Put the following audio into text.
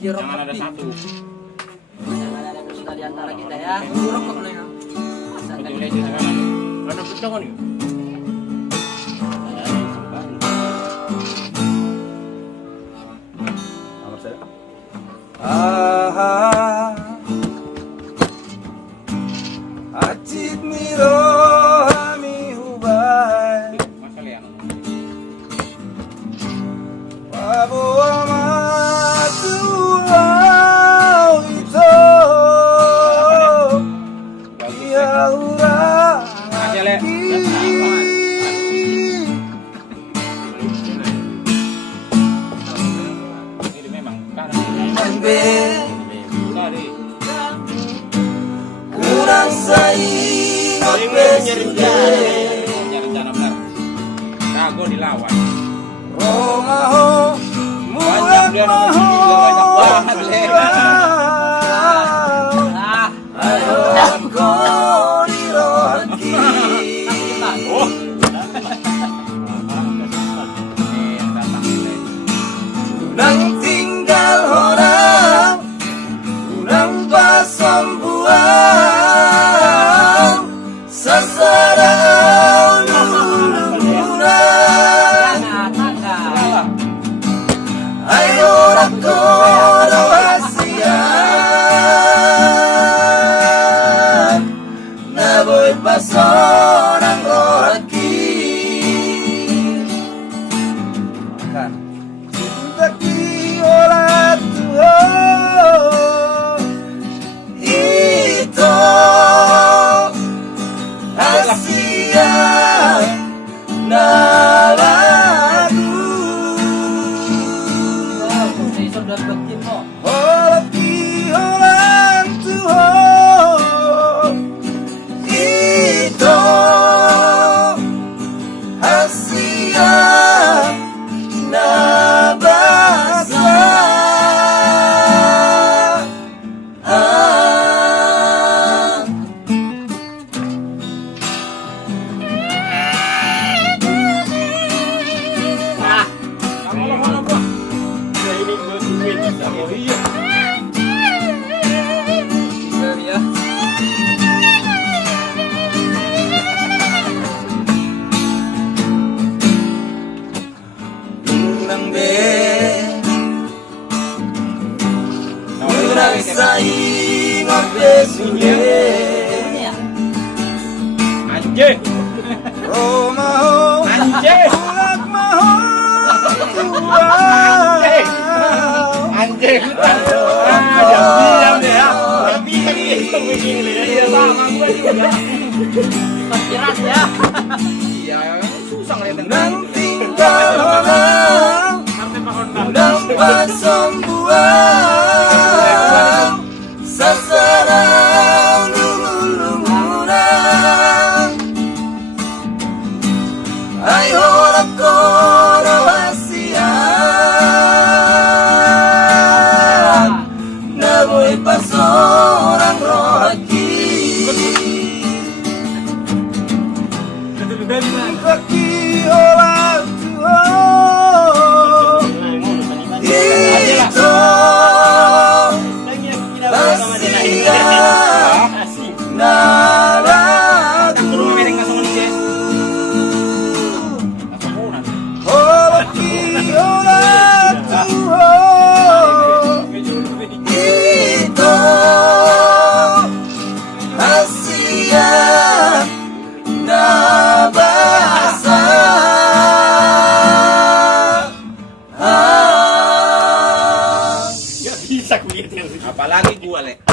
Jangan ada satu. Jangan ada dusta di antara kita ya. Buruk kok boleh. Ujung leher sekarang. Ada potongan nih. Acit miro hami hubai Wabo amatu au ito Iahura Ini memang karena kurang saingot besudere rencana benar. Kago dilawan. Romaho mulan maho ayo ko dirohaki nang tinggal orang kurang pasambuan sasarau luluran ayo rako rahasian naboy pasonang rohaki cinta olah Tuhan itu Asia nalagu Holaki orang Tuhan itu Asia nabasa saingot besudere Anjing. Romaho Anjing. ulak maho Anjing. Diam deh ya. Bisa hitung begini ya sama gue juga. Keras ya. Iya, susah ngeliatin. nang tinggal orang nang pasambuan sasarau luluran ayo rako rahasian naboy pasorang rohaki kaki olah Tuhan itu Asia nalagu Holaki olah Tuhan itu Asia nabasa Gak bisa kulihat. Apalagi gua, Le.